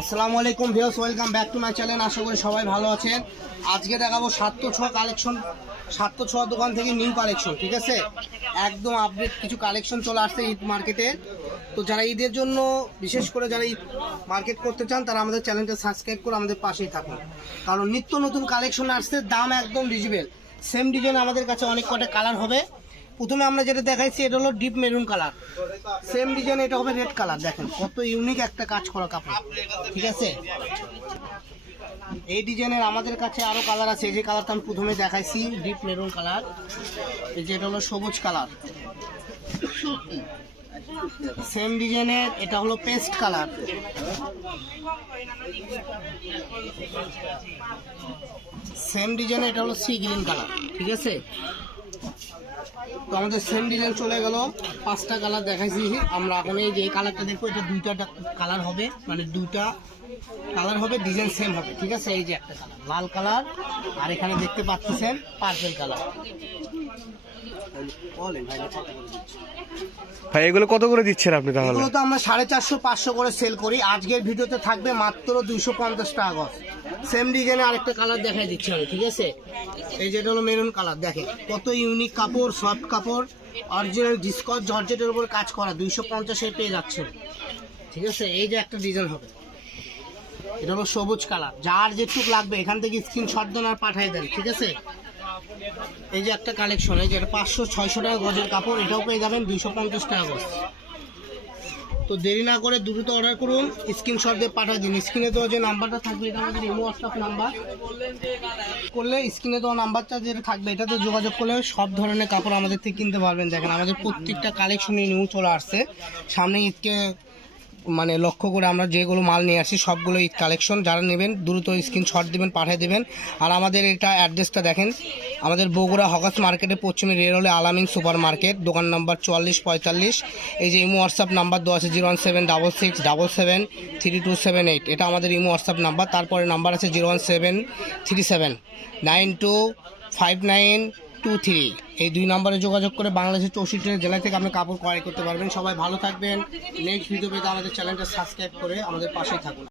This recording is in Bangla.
আসসালামু আলাইকুম viewers, welcome back to my channel. আশা করি সবাই ভালো আছেন। আজকে দেখাবো সাতটো ছোঁয়া কালেকশন সাতটো ছোঁয়া দোকান থেকে নিউ কালেকশন, ঠিক আছে? একদম আপডেট কিছু কালেকশন চলে আসছে ঈদ মার্কেটে। তো যারা ঈদের জন্য, বিশেষ করে যারা ঈদ মার্কেট করতে চান, তারা আমাদের চ্যানেলটা সাবস্ক্রাইব করে আমাদের পাশেই থাকুন। কারণ নিত্য নতুন কালেকশন আসছে, দাম একদম রিজনেবল সেম ডিজাইন আমাদের কাছে অনেক কটা কালার হবে। প্রথমে আমরা যেটা দেখাইছি, এটা হলো deep maroon colour same design এটা হবে রেড কালার দেখেন, কত ইউনিক একটা কাজ করা কাপড়। ঠিক আছে? এই ডিজাইনের আমাদের কাছে আরও কালার আছে, এই যে কালারটা আমি প্রথমে দেখাইছি ডিপ মেরুন কালার এই যে এটা হলো সবুজ কালার সেম ডিজাইনের, এটা হলো পেস্ট কালার সেম ডিজাইনের, এটা হলো সি গ্রিন কালার ঠিক আছে? তো আমাদের সেম ডিজাইন চলে গেল। পাঁচটা কালার দেখাইছি। আমরা এখন এই যে কালারটা দেখব, এটা দুইটা কালার হবে। মানে দুইটা কালার হবে ডিজাইন সেম হবে, ঠিক আছে? এই যে একটা কালার লাল কালার আর এখানে দেখতে পাচ্ছেন পার্পেল কালার এগুলো কত করে দিচ্ছেন আপনি তাহলে? এগুলো তো আমরা সাড়ে চারশো, পাঁচশো করে সেল করি। আজকের ভিডিওতে থাকবে মাত্র দুইশো পঞ্চাশ টাকা গজ। সেম ডিজাইনে আরেকটা কালার দেখাই দিচ্ছি আমি, ঠিক আছে? এই যেটা হলো মেরুন কালার দেখেন। কত ইউনিক কাপড় সফট কাপড় অরিজিনাল ডিসকস জর্জেটের উপর কাজ করা, দুইশো পঞ্চাশে পেয়ে যাচ্ছে ঠিক আছে? এই যে একটা ডিজাইন হবে। এটা হলো সবুজ কালার যার যেটুক লাগবে, এখান থেকে স্ক্রিনশট দেন আর পাঠিয়ে দেন, ঠিক আছে? এই যে একটা কালেকশন এই যে এটা পাঁচশো, ছয়শো টাকা গজের কাপড়, এটাও পেয়ে যাবেন দুইশো পঞ্চাশ টাকা গজ। তো দেরি না করে দ্রুত অর্ডার করুন স্ক্রিনশট দিয়ে পাঠিয়ে দিন। স্ক্রিনে দেওয়া যে নাম্বারটা থাকবে, এটা আমাদের ইমো হোয়াটসঅ্যাপ নাম্বার। করলে স্ক্রিনে দেওয়া নাম্বারটা যেটা থাকবে, এটাতে যোগাযোগ করলে সব ধরনের কাপড় আমাদের থেকে কিনতে পারবেন। দেখেন, আমাদের প্রত্যেকটা কালেকশনই নিউ চলে আসছে। সামনে ঈদকে মানে লক্ষ্য করে আমরা যেগুলো মাল নিয়ে আসি সবগুলো ঈদ কালেকশন যারা নেবেন, দ্রুত স্ক্রিনশট দিবেন, পাঠিয়ে দেবেন। আর আমাদের এটা অ্যাড্রেসটা দেখেন, আমাদের বগুড়া হকাস মার্কেটে, পশ্চিমে রেলওয়ে আলামিন সুপার মার্কেট দোকান নাম্বার চুয়াল্লিশ, পঁয়তাল্লিশ। এই যে ইমো হোয়াটসঅ্যাপ নাম্বার দেওয়া আছে, zero one seven double six double seven three two seven eight. এটা আমাদের ইমো হোয়াটসঅ্যাপ নাম্বার। তারপরে নাম্বার আছে zero one seven three seven. Nine two five nine two three এই দুই নম্বরে যোগাযোগ করে বাংলাদেশের চৌষট্টি জেলা থেকে আপনি কাপড় ক্রয় করতে পারবেন। সবাই ভালো থাকবেন। নেক্সট ভিডিও পেতে আমাদের চ্যানেলটা সাবস্ক্রাইব করে আমাদের পাশেই থাকুন।